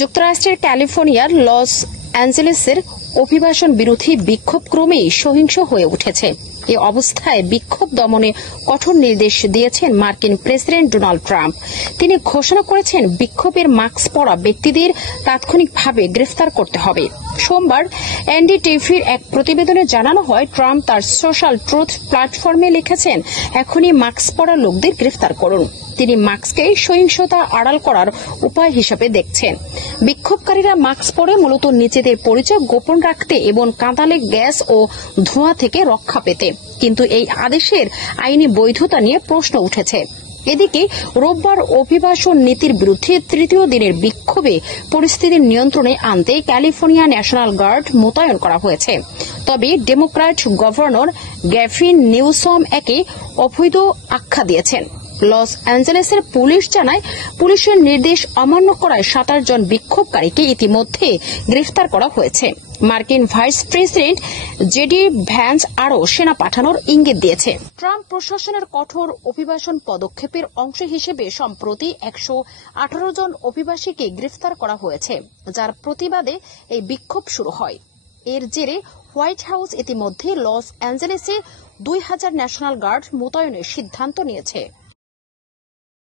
যুক্তরাষ্ট্রের ক্যালিফোর্নিয়ার লস অ্যাঞ্জেলেসের অভিবাসন বিরোধী বিক্ষোভ ক্রমেই সহিংস হয়ে উঠেছে। এ অবস্থায় বিক্ষোভ দমনে কঠোর নির্দেশ দিয়েছেন মার্কিন প্রেসিডেন্ট ডোনাল্ড ট্রাম্প। তিনি ঘোষণা করেছেন বিক্ষোভের মাস্ক পরা ব্যক্তিদের তাৎক্ষণিকভাবে গ্রেফতার করতে হবে। সোমবার এনডিটিভির এক প্রতিবেদনে জানানো হয়, ট্রাম্প তার সোশ্যাল ট্রুথ প্ল্যাটফর্মে লিখেছেন, এখনই মাস্ক পরা লোকদের গ্রেফতার করুন। তিনি মাস্ককে সহিংসতা আড়াল করার উপায় হিসেবে দেখছেন। বিক্ষোভকারীরা মাস্ক পরে মূলত নিজেদের পরিচয় গোপন রাখতে এবং কাঁদানে গ্যাস ও ধোঁয়া থেকে রক্ষা পেতে, কিন্তু এই আদেশের আইনি বৈধতা নিয়ে প্রশ্ন উঠেছে। এদিকে রোববার অভিবাসন নীতির বিরুদ্ধে তৃতীয় দিনের বিক্ষোভে পরিস্থিতি নিয়ন্ত্রণে আনতে ক্যালিফোর্নিয়া ন্যাশনাল গার্ড মোতায়েন করা হয়েছে। তবে ডেমোক্র্যাট গভর্নর গ্যাভিন নিউসম একে অবৈধ আখ্যা দিয়েছেন। লস অ্যাঞ্জেলেসের পুলিশ জানায়, পুলিশের নির্দেশ অমান্য করায় 27 জন বিক্ষোভকারীকে ইতিমধ্যে গ্রেফতার করা হয়েছে। মার্কিন ভাইস প্রেসিডেন্ট জেডি ভ্যান্স আরও সেনা পাঠানোর ইঙ্গিত দিয়েছে। ট্রাম্প প্রশাসনের কঠোর অভিবাসন পদক্ষেপের অংশ হিসেবে সম্প্রতি 118 জন অভিবাসীকে গ্রেফতার করা হয়েছে, যার প্রতিবাদে এই বিক্ষোভ শুরু হয়। এর জেরে হোয়াইট হাউস ইতিমধ্যে লস অ্যাঞ্জেলেসে 2000 ন্যাশনাল গার্ড মোতায়েনের সিদ্ধান্ত নিয়েছে।